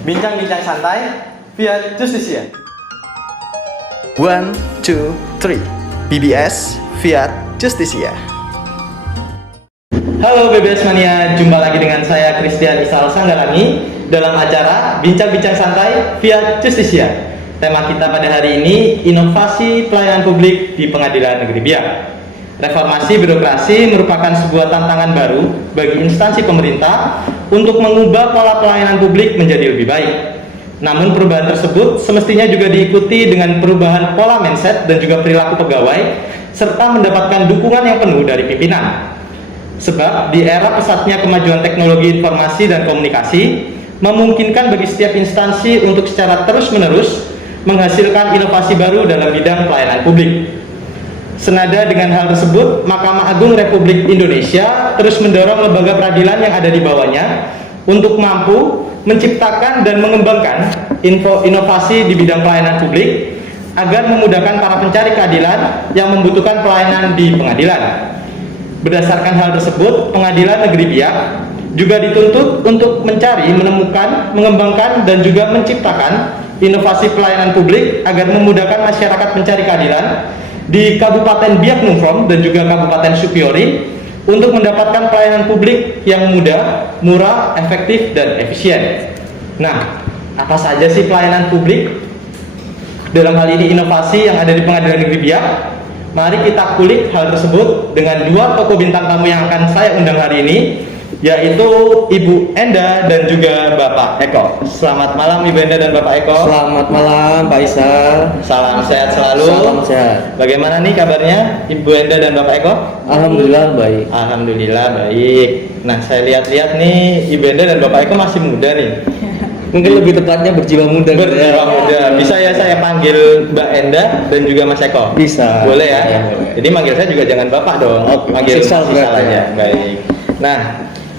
Bincang-bincang santai via Justisia. 1, 2, 3 BBS Fiat Justisia. Halo BBS Mania, jumpa lagi dengan saya Christian Isal Sanggalangi dalam acara Bincang-bincang santai via Justisia. Tema kita pada hari ini, inovasi pelayanan publik di Pengadilan Negeri Biak. Reformasi birokrasi merupakan sebuah tantangan baru bagi instansi pemerintah untuk mengubah pola pelayanan publik menjadi lebih baik. Namun perubahan tersebut semestinya juga diikuti dengan perubahan pola mindset dan juga perilaku pegawai, serta mendapatkan dukungan yang penuh dari pimpinan. Sebab di era pesatnya kemajuan teknologi informasi dan komunikasi, memungkinkan bagi setiap instansi untuk secara terus-menerus menghasilkan inovasi baru dalam bidang pelayanan publik. Senada dengan hal tersebut, Mahkamah Agung Republik Indonesia terus mendorong lembaga peradilan yang ada di bawahnya untuk mampu menciptakan dan mengembangkan inovasi di bidang pelayanan publik agar memudahkan para pencari keadilan yang membutuhkan pelayanan di pengadilan. Berdasarkan hal tersebut, Pengadilan Negeri Biak juga dituntut untuk mencari, menemukan, mengembangkan, dan juga menciptakan inovasi pelayanan publik agar memudahkan masyarakat pencari keadilan di Kabupaten Biak Numform dan juga Kabupaten Supiori untuk mendapatkan pelayanan publik yang mudah, murah, efektif, dan efisien. Nah, apa saja sih pelayanan publik? Dalam hal ini inovasi yang ada di Pengadilan Negeri Biak. Mari kita kulik hal tersebut dengan dua tokoh bintang tamu yang akan saya undang hari ini, yaitu Ibu Enda dan juga Bapak Eko. Selamat malam Ibu Enda dan Bapak Eko. Selamat malam Pak Isal. Salam sehat selalu. Salam sehat. Bagaimana nih kabarnya Ibu Enda dan Bapak Eko? Alhamdulillah baik. Alhamdulillah baik. Nah, saya lihat-lihat nih Ibu Enda dan Bapak Eko masih muda nih. Mungkin lebih tepatnya berjiwa muda. Berjiwa muda. Bisa ya saya panggil Mbak Enda dan juga Mas Eko? Bisa. Boleh ya? Ya, boleh. Jadi manggil saya juga jangan Bapak dong. Manggil Isal Mas Isal berarti. aja. Baik. Nah,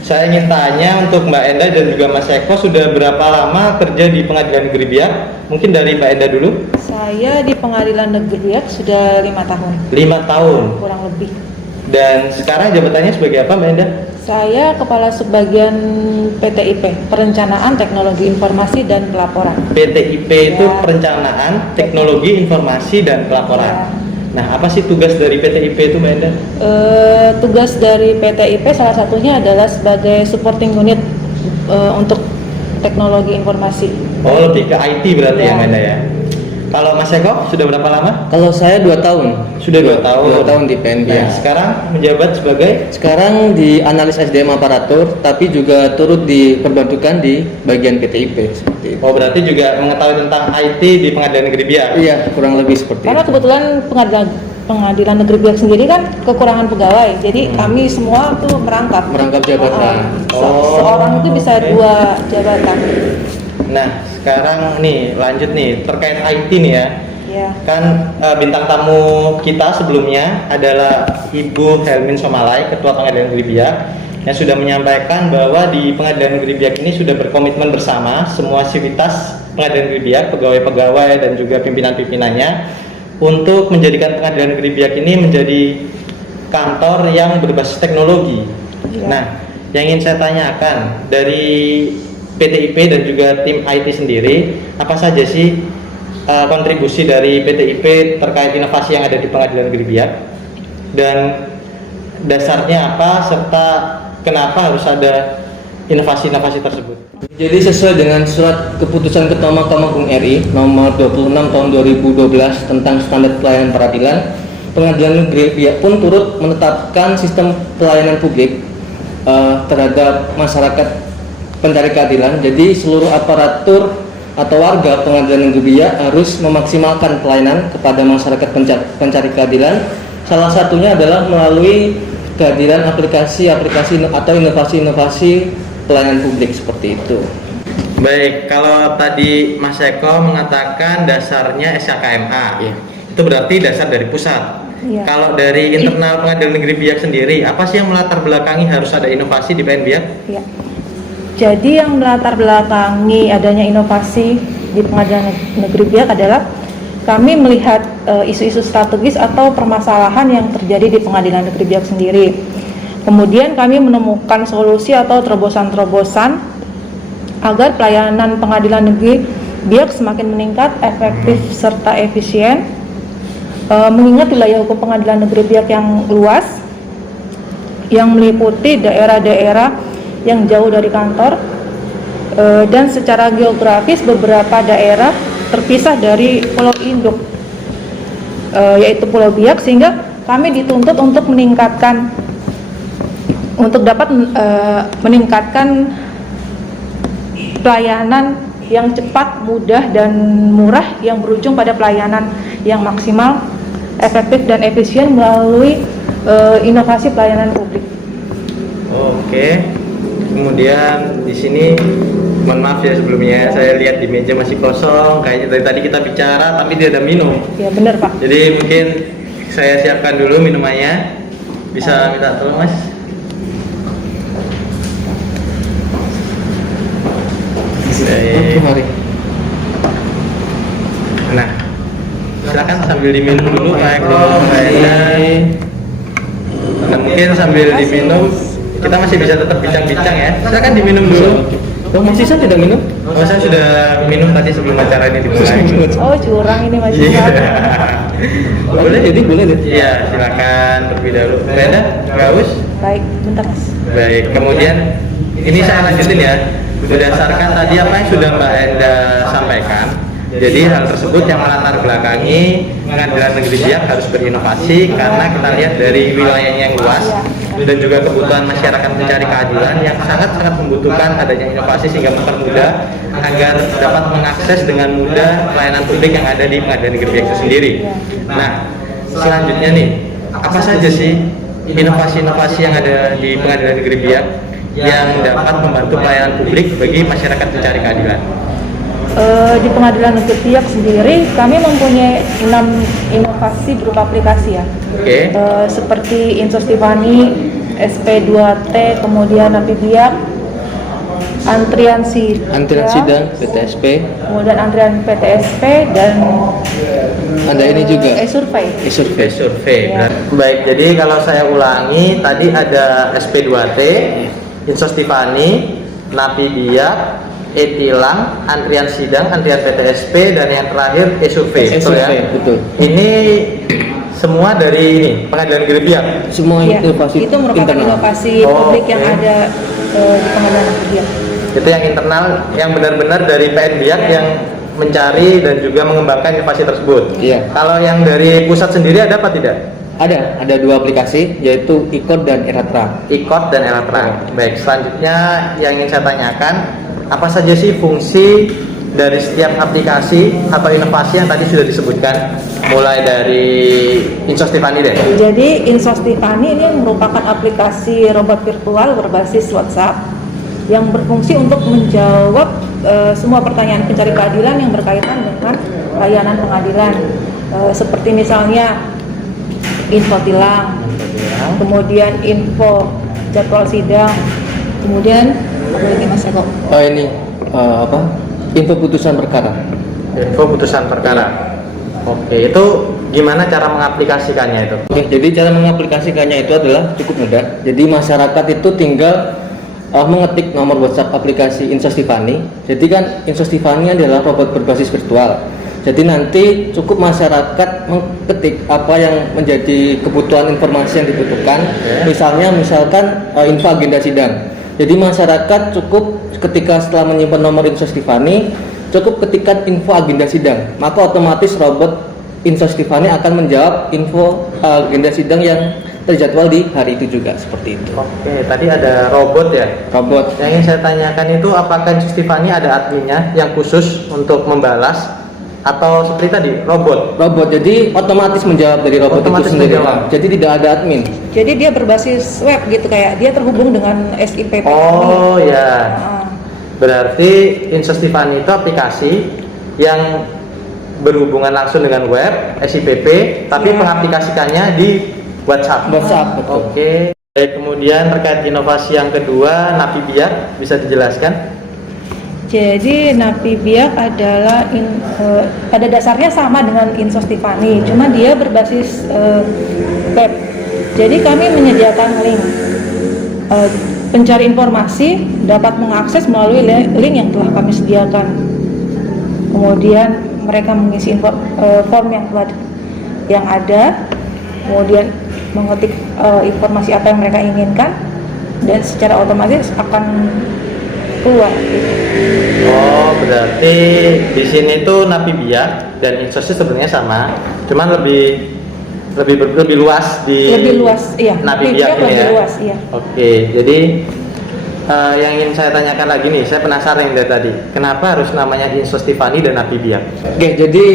saya ingin tanya untuk Mbak Enda dan juga Mas Eko, sudah berapa lama kerja di Pengadilan Negeri Biak? Mungkin dari Mbak Enda dulu. Saya di Pengadilan Negeri Biak sudah 5 tahun. 5 tahun. Kurang lebih. Dan sekarang jabatannya sebagai apa Mbak Enda? Saya Kepala Subbagian PTIP, Perencanaan Teknologi Informasi dan Pelaporan. PTIP itu Ya. Perencanaan Teknologi Informasi dan Pelaporan. Ya. Nah, apa sih tugas dari PTIP itu Mbak Enda? Tugas dari PTIP salah satunya adalah sebagai supporting unit untuk teknologi informasi. Oh, lebih ke IT berarti ya Ya. Mbak Enda ya. Kalau Mas Eko sudah berapa lama? Kalau saya 2 tahun. Sudah 2 tahun. 2 tahun di PNB. Nah, sekarang menjabat sebagai Sekarang di analis SDM aparatur, tapi juga turut diperbantukan di bagian PTIP seperti itu. oh berarti juga mengetahui tentang IT di Pengadilan Negeri Biak. Iya, kurang lebih seperti Karena itu. kebetulan Pengadilan Negeri Biak sendiri kan kekurangan pegawai, jadi kami semua tuh Merangkap jabatan. Seorang itu bisa 2 jabatan. Nah, sekarang nih lanjut nih terkait IT nih ya. Ya. Kan bintang tamu kita sebelumnya adalah Ibu Helmin Somalai, Ketua Pengadilan Negeri Biak, yang sudah menyampaikan bahwa di Pengadilan Negeri Biak ini sudah berkomitmen bersama semua sivitas Pengadilan Negeri Biak, pegawai-pegawai dan juga pimpinan-pimpinannya untuk menjadikan Pengadilan Negeri Biak ini menjadi kantor yang berbasis teknologi. Ya. Nah, yang ingin saya tanyakan dari PTIP dan juga tim IT sendiri, apa saja sih kontribusi dari PTIP terkait inovasi yang ada di Pengadilan Negeri Biak, dan dasarnya apa serta kenapa harus ada inovasi-inovasi tersebut? Jadi sesuai dengan surat keputusan Ketua Mahkamah Agung RI nomor 26 tahun 2012 tentang standar pelayanan peradilan, Pengadilan Negeri Biak pun turut menetapkan sistem pelayanan publik terhadap masyarakat pencari keadilan. Jadi seluruh aparatur atau warga Pengadilan Negeri Biak harus memaksimalkan pelayanan kepada masyarakat pencari keadilan. Salah satunya adalah melalui kehadiran aplikasi-aplikasi atau inovasi-inovasi pelayanan publik seperti itu. Baik, kalau tadi Mas Eko mengatakan dasarnya SKKMA, Iya. itu berarti dasar dari pusat. Iya. Kalau dari internal Pengadilan Negeri Biak sendiri, apa sih yang melatar belakangi harus ada inovasi di PN Biak? Ya. Jadi yang melatar belakangi adanya inovasi di Pengadilan Negeri Biak adalah kami melihat isu-isu strategis atau permasalahan yang terjadi di Pengadilan Negeri Biak sendiri. Kemudian kami menemukan solusi atau terobosan-terobosan agar pelayanan pengadilan negeri Biak semakin meningkat, efektif serta efisien. Mengingat wilayah hukum pengadilan negeri Biak yang luas, yang meliputi daerah-daerah yang jauh dari kantor, dan secara geografis beberapa daerah terpisah dari pulau induk, yaitu Pulau Biak, sehingga kami dituntut untuk dapat meningkatkan pelayanan yang cepat, mudah, dan murah yang berujung pada pelayanan yang maksimal, efektif, dan efisien melalui inovasi pelayanan publik. Oke. Kemudian di sini, mohon maaf ya sebelumnya, saya lihat di meja masih kosong. Kayaknya dari tadi kita bicara tapi tidak ada minum. Ya benar Pak. Jadi mungkin saya siapkan dulu minumannya. Bisa minta tolong Mas? Baik. Mari. Nah, silakan sambil diminum dulu Pak Eko, Mbak Enda. Nah, mungkin sambil diminum kita masih bisa tetap bincang-bincang ya. Silakan diminum dulu. Oh, masih saya tidak minum? Oh, saya sudah minum tadi sebelum acara ini dimulai. Oh curang ini Mas. Iya. Boleh, jadi boleh deh. Iya, silakan terlebih dahulu. Mbak Enda, nggak haus? Baik, bentar Mas. Baik, kemudian ini saya lanjutin ya. Berdasarkan tadi apa yang sudah Mbak Enda sampaikan, jadi hal tersebut yang melatar belakangi pengadilan negeri Biak harus berinovasi karena kita lihat dari wilayahnya yang luas dan juga kebutuhan masyarakat mencari keadilan yang sangat-sangat membutuhkan adanya inovasi sehingga mempermudah agar dapat mengakses dengan mudah pelayanan publik yang ada di pengadilan negeri Biak itu sendiri. Nah, selanjutnya nih, apa saja sih inovasi-inovasi yang ada di pengadilan negeri Biak yang dapat membantu pelayanan publik bagi masyarakat mencari keadilan? Di pengadilan negeri Biak sendiri kami mempunyai 6 inovasi berupa aplikasi ya. Oke. Seperti Insostivani, SP2T, kemudian Napi Biak, antrian Sidang PTSP. kemudian antrian PTSP, dan Ada ini juga. survei. Survei. Survei. Ya. Baik, jadi kalau saya ulangi, tadi ada SP2T, Insostivani, Napi Biak, E-Tilang, antrian sidang, antrian PTSP, dan yang terakhir E-Survei. Betul ya? Betul. Ini semua dari ini pengadilan negeri Biak. Semua Ya, inovasi itu merupakan internal. inovasi Oh, publik yang oke. ada di pengadilan negeri Biak. Itu yang internal, yang benar-benar dari PN Biak yang mencari dan juga mengembangkan inovasi tersebut. Iya. Kalau yang dari pusat sendiri ada apa tidak? Ada 2 aplikasi, yaitu ICOD dan Eratra. ICOD dan Elatra. Baik, selanjutnya yang ingin saya tanyakan, apa saja sih fungsi dari setiap aplikasi atau inovasi yang tadi sudah disebutkan, mulai dari Insostivani deh. Jadi Insostivani ini merupakan aplikasi robot virtual berbasis WhatsApp yang berfungsi untuk menjawab semua pertanyaan pencari keadilan yang berkaitan dengan layanan pengadilan, seperti misalnya info tilang, kemudian info jadwal sidang, kemudian apa lagi Mas Eko? Oh ini apa? Info putusan perkara. Info putusan perkara. Oke, itu gimana cara mengaplikasikannya itu? Oke, jadi cara mengaplikasikannya itu adalah cukup mudah. Jadi masyarakat itu tinggal mengetik nomor WhatsApp aplikasi Insostivani. Jadi kan Insostivani adalah robot berbasis virtual. Jadi nanti cukup masyarakat mengetik apa yang menjadi kebutuhan informasi yang dibutuhkan. Misalkan info agenda sidang. Jadi masyarakat cukup ketika setelah menyimpan nomor Insostivani, cukup ketikkan info agenda sidang. Maka otomatis robot Insostivani akan menjawab info agenda sidang yang terjadwal di hari itu juga, seperti itu. Oke, tadi ada robot ya? Robot. Yang ingin saya tanyakan itu, apakah Insostivani ada adminnya yang khusus untuk membalas? Atau seperti tadi, robot? Robot, jadi otomatis menjawab dari robot Otomatis itu sendiri. menjawab. Jadi tidak ada admin. Jadi dia berbasis web gitu, kayak dia terhubung dengan SIPP. Oh ya, Ah. berarti Insostivani itu aplikasi yang berhubungan langsung dengan web, SIPP, tapi Ya. mengaplikasikannya di WhatsApp. WhatsApp, betul. Oke. Baik, kemudian terkait inovasi yang kedua, Napi Biak, bisa dijelaskan? Jadi Napi Biak adalah pada dasarnya sama dengan Insostivani, cuma dia berbasis web. Jadi kami menyediakan link. pencari informasi dapat mengakses melalui link yang telah kami sediakan. Kemudian mereka mengisi form yang ada, kemudian mengetik informasi apa yang mereka inginkan, dan secara otomatis akan keluar. Oh, berarti di sini tuh Napi Biak dan Insos sebenarnya sama, cuman lebih luas di Lebih luas, iya. Napi Napi Biak Biak ini lebih ya. luas, iya. Oke, jadi yang ingin saya tanyakan lagi nih, saya penasaran dari tadi, kenapa harus namanya Insos Tiffany dan Napi Biak? Oke, jadi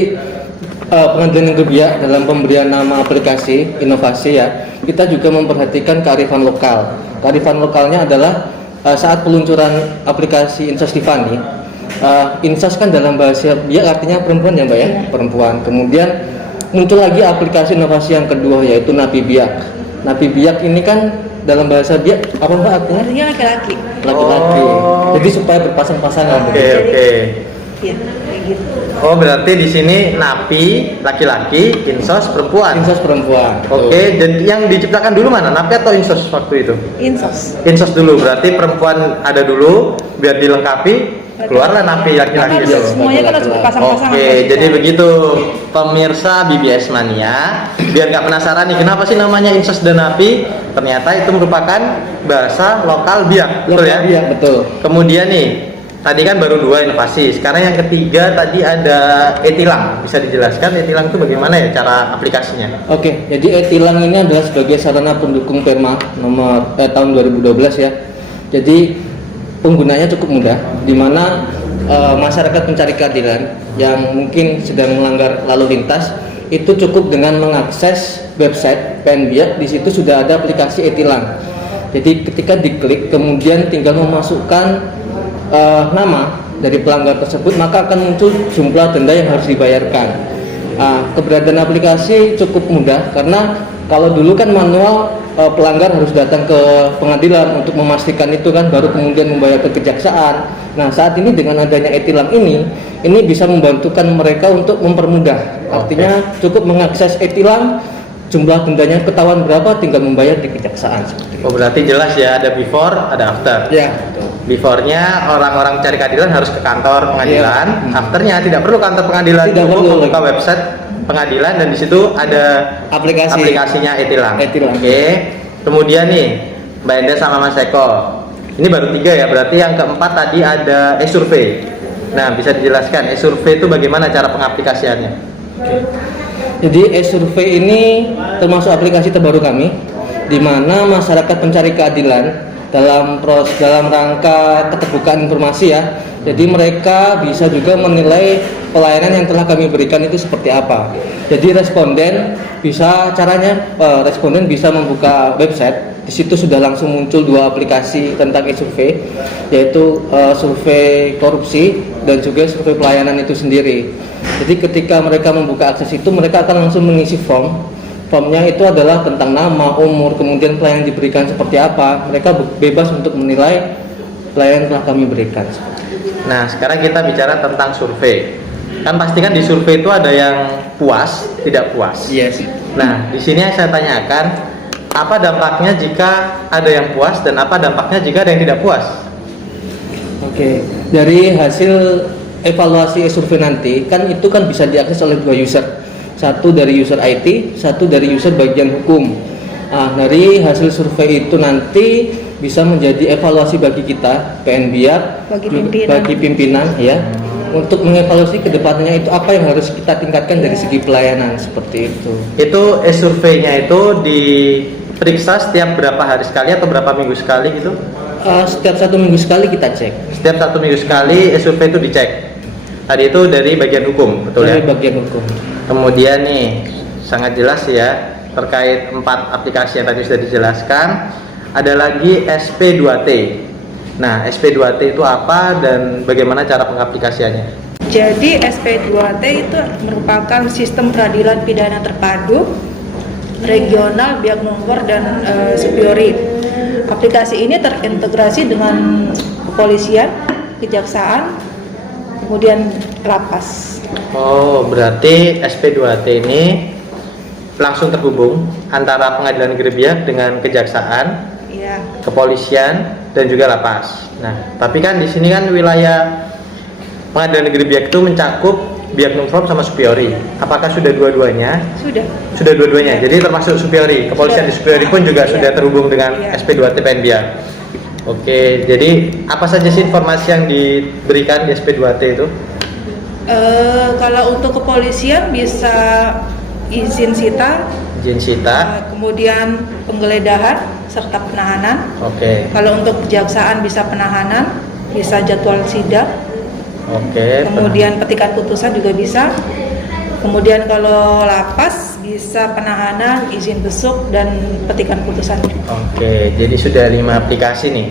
Pengadilan Negeri Biak dalam pemberian nama aplikasi inovasi ya, kita juga memperhatikan kearifan lokal. Kearifan lokalnya adalah saat peluncuran aplikasi Insos Tiffany, Insos kan dalam bahasa Biak artinya perempuan ya Mbak ya, perempuan. Kemudian muncul lagi aplikasi inovasi yang kedua yaitu Napi Biak. Napi Biak ini kan dalam bahasa Biak apa Mbak artinya? Artinya laki-laki. Laki-laki. Oh. Jadi supaya berpasang-pasangan. Oke. Iya, kayak gitu. Oh, berarti di sini Napi laki-laki, Insos perempuan. Insos perempuan. Oke, dan yang diciptakan dulu mana? Napi atau Insos waktu itu? Insos. Insos dulu, berarti perempuan ada dulu biar dilengkapi, keluarlah Napi laki-laki Karena itu. semuanya kan harus berpasang-pasangan. Oke, jadi begitu pemirsa BBS Mania, biar nggak penasaran nih kenapa sih namanya Insos dan Napi? Ternyata itu merupakan bahasa lokal Biak, betul ya? Biak, betul. Kemudian nih, tadi kan baru 2 inovasi, sekarang yang ketiga tadi ada e-tilang. Bisa dijelaskan e-tilang itu bagaimana ya cara aplikasinya? Oke, jadi e-tilang ini adalah sebagai sarana pendukung Perma nomor tahun 2012 ya. Jadi penggunanya cukup mudah, di mana masyarakat pencari keadilan yang mungkin sedang melanggar lalu lintas itu cukup dengan mengakses website PN Biak. Di situ sudah ada aplikasi e-tilang. Jadi ketika diklik, kemudian tinggal memasukkan nama dari pelanggar tersebut, maka akan muncul jumlah denda yang harus dibayarkan. Keberadaan aplikasi cukup mudah karena kalau dulu kan manual, pelanggar harus datang ke pengadilan untuk memastikan itu kan, baru kemudian membayar ke kejaksaan. Nah, saat ini dengan adanya e-tilang ini bisa membantukan mereka untuk mempermudah. Artinya cukup mengakses e-tilang, jumlah dendanya ketahuan berapa, tinggal membayar di kejaksaan. Oh, berarti jelas ya, ada before, ada after. Ya. Before-nya orang-orang cari keadilan harus ke kantor pengadilan, After-nya tidak perlu kantor pengadilan, Tidak cukup perlu. membuka website pengadilan dan di situ ada aplikasinya e-tilang. E-tilang. Oke. Kemudian nih, Mbak Enda sama Mas Eko. Ini baru 3 ya, berarti yang keempat tadi ada e-survey. Nah, bisa dijelaskan e-survey itu bagaimana cara pengaplikasiannya? Jadi e-survey ini termasuk aplikasi terbaru kami, di mana masyarakat pencari keadilan dalam rangka keterbukaan informasi ya. Jadi mereka bisa juga menilai pelayanan yang telah kami berikan itu seperti apa. Jadi responden bisa membuka website. Di situ sudah langsung muncul 2 aplikasi tentang e-survey, yaitu survei korupsi dan juga survei pelayanan itu sendiri. Jadi ketika mereka membuka akses itu, mereka akan langsung mengisi form. Formnya itu adalah tentang nama, umur, kemudian pelayanan diberikan seperti apa. Mereka bebas untuk menilai pelayanan yang telah kami berikan. Nah, sekarang kita bicara tentang survei. Kan pasti kan di survei itu ada yang puas, tidak puas. Yes. Nah, di sini yang saya tanyakan, apa dampaknya jika ada yang puas dan apa dampaknya jika ada yang tidak puas? Oke, dari hasil evaluasi e-survei nanti kan itu kan bisa diakses oleh 2 user. Satu dari user IT, satu dari user bagian hukum. Dari hasil survei itu nanti bisa menjadi evaluasi bagi kita PN Biak, bagi pimpinan ya, untuk mengevaluasi kedepannya itu apa yang harus kita tingkatkan dari segi pelayanan seperti itu. Itu e-surveinya itu diperiksa setiap berapa hari sekali atau berapa minggu sekali gitu? Setiap 1 minggu sekali kita cek. Setiap 1 minggu sekali e-survei itu dicek. Tadi itu dari bagian hukum, betul Dari ya? bagian hukum. Kemudian nih, sangat jelas ya terkait 4 aplikasi yang tadi sudah dijelaskan. Ada lagi SP2T. Nah, SP2T itu apa dan bagaimana cara pengaplikasiannya? Jadi SP2T itu merupakan sistem peradilan pidana terpadu regional Biak Nungkur dan Supiori. Aplikasi ini terintegrasi dengan kepolisian, kejaksaan, kemudian lapas. Oh, berarti SP2T ini langsung terhubung antara Pengadilan Negeri Biak dengan kejaksaan, Iya. kepolisian, dan juga lapas. Nah, tapi kan di sini kan wilayah Pengadilan Negeri Biak itu mencakup Biak Numfor sama Supyori. Apakah sudah dua-duanya? Sudah dua-duanya. Jadi termasuk Supyori. Kepolisian di Supyori pun juga sudah terhubung dengan SP2T PN Biak. Oke, jadi apa saja sih informasi yang diberikan di SP2T itu? Kalau untuk kepolisian bisa izin sita, kemudian penggeledahan serta penahanan. Oke. Kalau untuk kejaksaan bisa penahanan, bisa jadwal sidang. Oke. Kemudian petikan putusan juga bisa. Kemudian kalau lapas bisa penahanan, izin besuk dan petikan putusan. Oke, jadi sudah 5 aplikasi nih.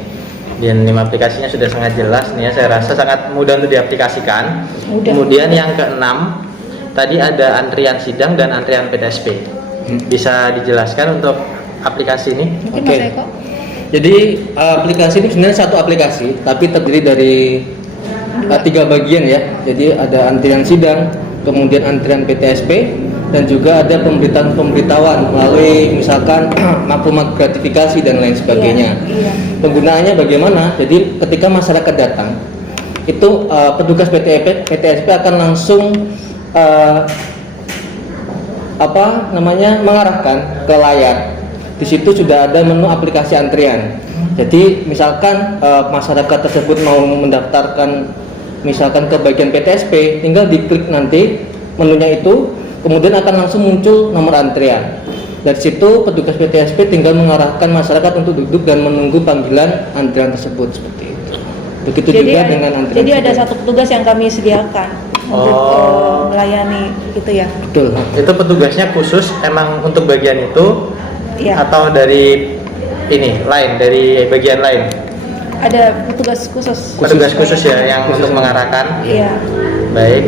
Dan 5 aplikasinya sudah sangat jelas nih ya. Saya rasa sangat mudah untuk diaplikasikan. Kemudian yang keenam, tadi ada antrian sidang dan antrian PTSP. Bisa dijelaskan untuk aplikasi ini? Mungkin Mas Eko? Jadi aplikasi ini sebenarnya satu aplikasi, tapi terdiri dari 3 bagian ya. Jadi ada antrian sidang, kemudian antrian PTSP, dan juga ada pemberitahuan melalui misalkan maklumat gratifikasi dan lain sebagainya. Penggunaannya bagaimana? Jadi ketika masyarakat datang, itu petugas PTSP akan langsung mengarahkan ke layar. Di situ sudah ada menu aplikasi antrian. Jadi misalkan masyarakat tersebut mau mendaftarkan misalkan ke bagian PTSP, tinggal diklik nanti menunya itu, kemudian akan langsung muncul nomor antrian. Dari situ petugas PTSP tinggal mengarahkan masyarakat untuk duduk dan menunggu panggilan antrian tersebut seperti itu. Begitu juga dengan antrian. Jadi ada satu petugas yang kami sediakan untuk melayani gitu ya. Betul. Itu petugasnya khusus emang untuk bagian itu atau dari ini lain, dari bagian lain? Ada petugas khusus. Petugas khusus ya yang untuk mengarahkan. Iya. Baik.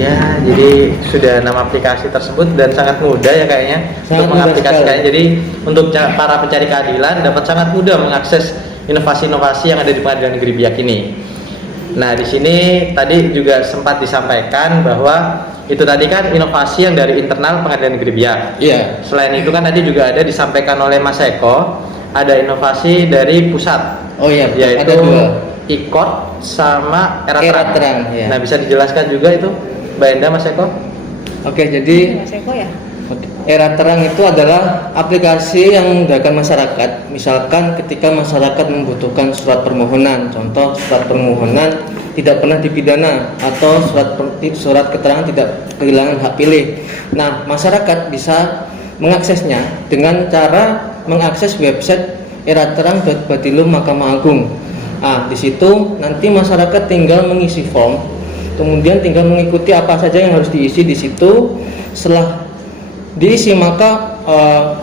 Ya, jadi sudah 6 aplikasi tersebut dan sangat mudah ya kayaknya untuk mengaplikasikannya. Jadi untuk para pencari keadilan dapat sangat mudah mengakses inovasi-inovasi yang ada di Pengadilan Negeri Biak ini. Nah, di sini tadi juga sempat disampaikan bahwa itu tadi kan inovasi yang dari internal Pengadilan Negeri Biak. Iya. Selain itu kan tadi juga ada disampaikan oleh Mas Eko, ada inovasi dari pusat. Oh iya, yaitu ada 2. IKOT sama Era Era Terang. Terang, ya. Nah, bisa dijelaskan juga itu, Mbak Enda, Mas Eko? Oke, jadi Mas Eko ya. Era Terang itu adalah aplikasi yang memudahkan masyarakat. Misalkan ketika masyarakat membutuhkan surat permohonan, contoh surat permohonan tidak pernah dipidana atau surat keterangan tidak kehilangan hak pilih. Nah, masyarakat bisa mengaksesnya dengan cara mengakses website eraterang.badilum Mahkamah Agung. Nah, di situ nanti masyarakat tinggal mengisi form, kemudian tinggal mengikuti apa saja yang harus diisi di situ. Setelah diisi maka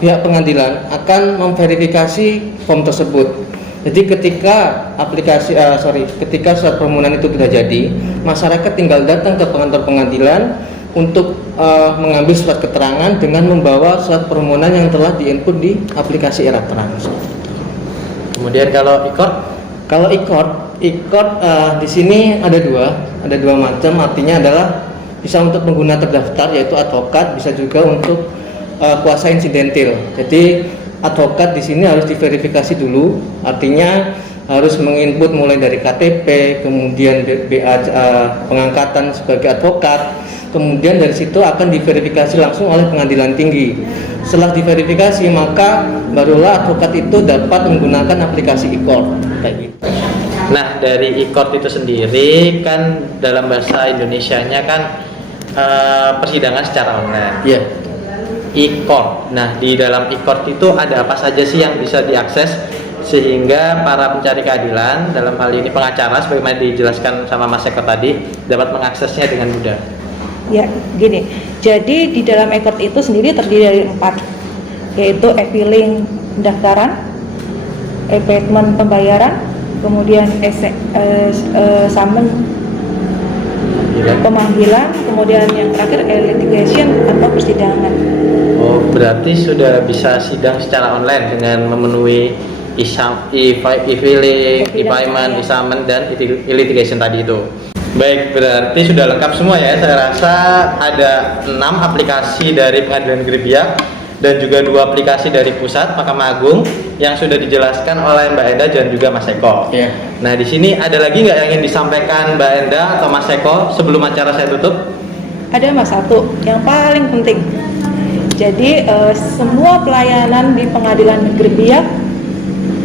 pihak pengadilan akan memverifikasi form tersebut. Jadi ketika ketika surat permohonan itu sudah jadi, masyarakat tinggal datang ke kantor pengadilan untuk mengambil surat keterangan dengan membawa surat permohonan yang telah diinput di aplikasi Era Terang. Kemudian kalau IKOT? Kalau IKOT di sini ada dua macam. Artinya adalah bisa untuk pengguna terdaftar yaitu advokat, bisa juga untuk kuasa insidentil. Jadi advokat di sini harus diverifikasi dulu, artinya harus menginput mulai dari KTP, kemudian BA pengangkatan sebagai advokat, kemudian dari situ akan diverifikasi langsung oleh pengadilan tinggi. Setelah diverifikasi maka barulah advokat itu dapat menggunakan aplikasi e-court kayak gitu. Nah, dari e-court itu sendiri kan dalam bahasa Indonesianya kan persidangan secara online. Iya. E-court. Nah, di dalam e-court itu ada apa saja sih yang bisa diakses sehingga para pencari keadilan, dalam hal ini pengacara sebagaimana dijelaskan sama Mas Eko tadi, dapat mengaksesnya dengan mudah. Ya, gini. Jadi di dalam e-court itu sendiri terdiri dari 4, yaitu e-filing pendaftaran, e-payment pembayaran, kemudian summon pemanggilan, kemudian yang terakhir litigation atau persidangan. Oh, berarti sudah bisa sidang secara online dengan memenuhi e-filing, e-payment, e-summon dan litigation tadi itu. Baik, berarti sudah lengkap semua ya. Saya rasa ada 6 aplikasi dari Pengadilan Negeri Biak dan juga 2 aplikasi dari pusat Mahkamah Agung yang sudah dijelaskan oleh Mbak Enda dan juga Mas Eko. Iya. Nah, di sini ada lagi nggak yang ingin disampaikan Mbak Enda atau Mas Eko sebelum acara saya tutup? Ada Mas, satu yang paling penting. Jadi semua pelayanan di Pengadilan Negeri Biak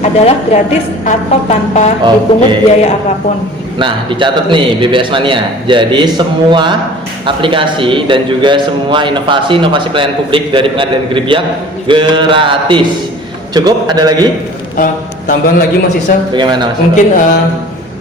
adalah gratis atau tanpa dipungut Oke. biaya apapun. Nah, dicatat nih BBS Mania. Jadi semua aplikasi dan juga semua inovasi pelayanan publik dari Pengadilan Negeri Biak gratis. Cukup? Ada lagi? Tambahan lagi Mas Isa, Bagaimana Mas? mungkin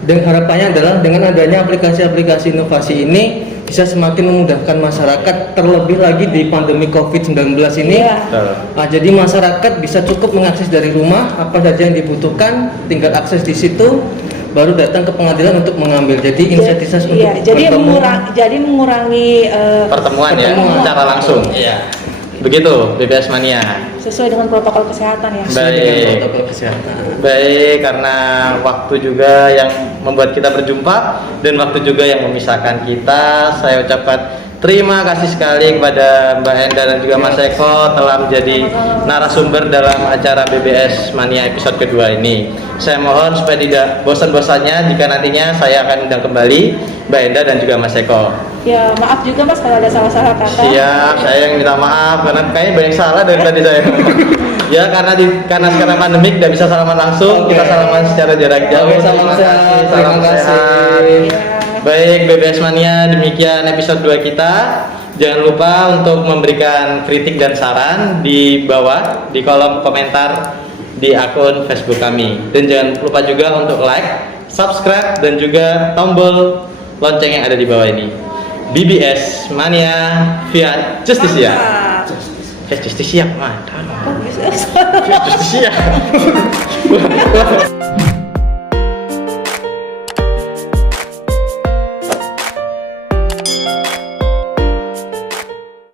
dengan harapannya adalah dengan adanya aplikasi-aplikasi inovasi ini bisa semakin memudahkan masyarakat, terlebih lagi di pandemi COVID-19 ini. Iya. Betul. Jadi masyarakat bisa cukup mengakses dari rumah apa saja yang dibutuhkan, tinggal akses di situ, baru datang ke pengadilan untuk mengambil. Jadi inisiatif untuk Iya, jadi bertemu. mengurangi Pertemuan ya, Pertemuan. secara langsung. Iya. Begitu BBS Mania. sesuai dengan protokol kesehatan ya. Sesuai dengan Baik. protokol kesehatan. Baik, karena waktu juga yang membuat kita berjumpa dan waktu juga yang memisahkan kita, saya ucapkan terima kasih sekali kepada Mbak Enda dan juga Mas Eko telah menjadi narasumber dalam acara BBS Mania episode kedua ini. Saya mohon supaya tidak bosan-bosannya jika nantinya saya akan undang kembali Mbak Enda dan juga Mas Eko. Ya, maaf juga Mas kalau ada salah-salah kata. Siap, saya yang minta maaf karena kayaknya banyak salah dari tadi saya. Ya, karena sekarang pandemik tidak bisa salaman langsung, Oke. kita salaman secara jarak jauh. Oke, salam Terima sehat, kasih, terima salam kasih. sehat. Ya. Baik, BBS Mania, demikian episode 2 kita. Jangan lupa untuk memberikan kritik dan saran di bawah di kolom komentar di akun Facebook kami. Dan jangan lupa juga untuk like, subscribe dan juga tombol lonceng yang ada di bawah ini. BBS Mania Fiat Justisia. Fiat Justisia, mantap. Mantap. Fiat Justisia.